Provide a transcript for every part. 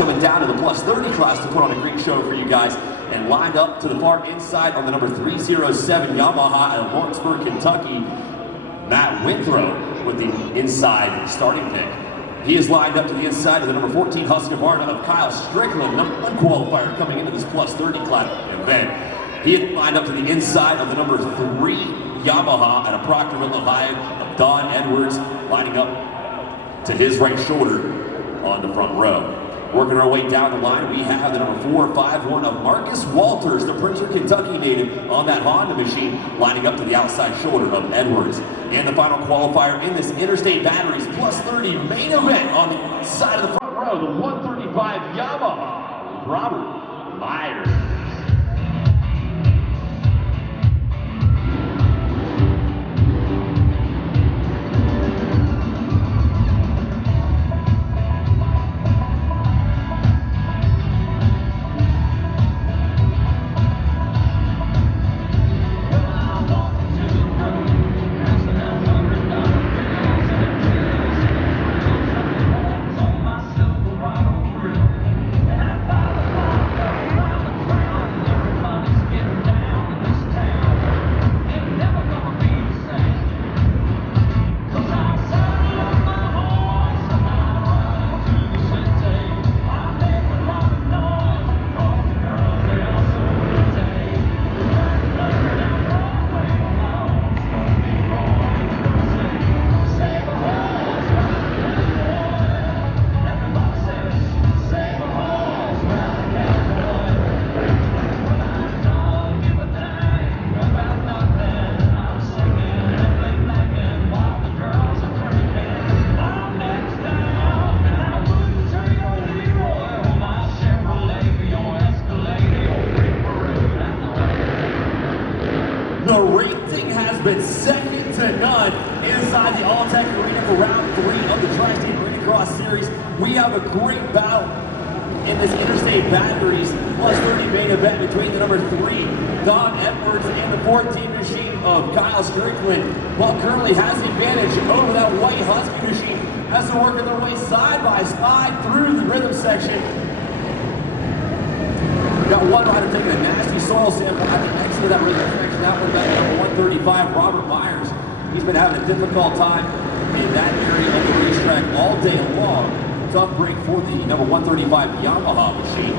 coming down to the plus 30 class to put on a great show for you guys. And lined up to the far inside on the number 307 Yamaha out of Lawrenceburg, Kentucky, Matt Winthrop with the inside starting pick. He is lined up to the inside of the number 14 Husqvarna of Kyle Strickland, number 1 qualifier coming into this plus 30 class event. He is lined up to the inside of the number 3 Yamaha out of Proctorville, Ohio of Don Edwards, lining up to his right shoulder on the front row. Working our way down the line, we have the number 451 of Marcus Walters, the Princeton, Kentucky native, on that Honda machine, lining up to the outside shoulder of Edwards. And the final qualifier in this Interstate Batteries plus 30 main event on the side of the front row, the 135 Yamaha, Robert Myers. The rating has been second to none inside the All-Tech Arena for round 3 of the Tri-State Arenacross Series. We have a great battle in this Interstate Batteries plus 30 main event between the number 3 Don Edwards and the 14 machine of Kyle Strickland. Buck currently has the advantage over that white Husky machine as they're working their way side by side through the rhythm section. Got one rider taking a nasty soil sample at the exit of that rhythm section. That one got number 135, Robert Myers. He's been having a difficult time in that area of the racetrack all day long. Tough break for the number 135 Yamaha machine.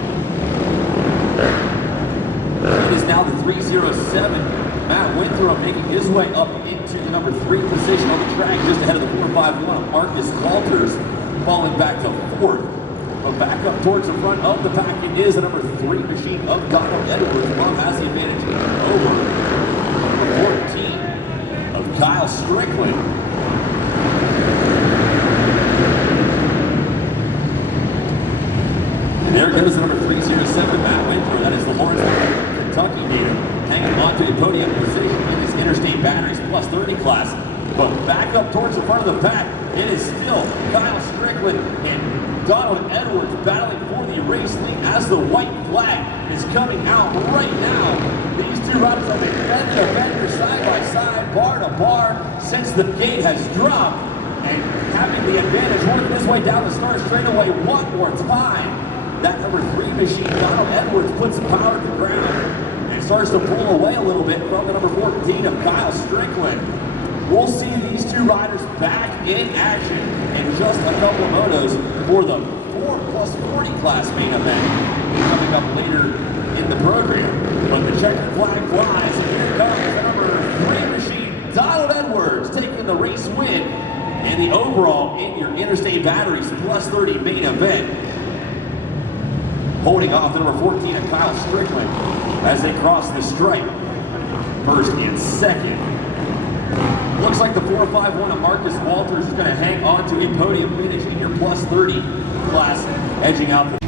It is now the 307. Matt Winthrop making his way up into the number 3 position on the track, just ahead of the 451 of Marcus Walters, falling back to 4th. But back up towards the front of the pack, it is the number 3 machine of Donald Edwards. Bob has the advantage over number 14 of Kyle Strickland. And there goes the number 307, Matt Winthrop. That is the Lawrenceburg, Kentucky native, hanging onto a podium position in this Interstate Batteries plus 30 class. But back up towards the front of the pack, it is still Kyle Strickland and Donald Edwards battling for the race lead as the white flag is coming out right now. These two riders have been fender to fender, side by side, bar to bar, since the gate has dropped, and having the advantage, working his way down the start straightaway one more time. That number 3 machine, Donald Edwards, puts some power to the ground and starts to pull away a little bit from the number 14 of Kyle Strickland. We'll see these two riders back in action in just a couple of motos for the 4 plus 40 class main event coming up later in the program. But the checkered flag flies, and here comes the number 3 machine, Donald Edwards, taking the race win and the overall in your Interstate Batteries plus 30 main event. Holding off the number 14 of Kyle Strickland as they cross the stripe, first and second. Looks like the 451 of Marcus Walters is going to hang on to a podium finish in your plus 30 class, edging out the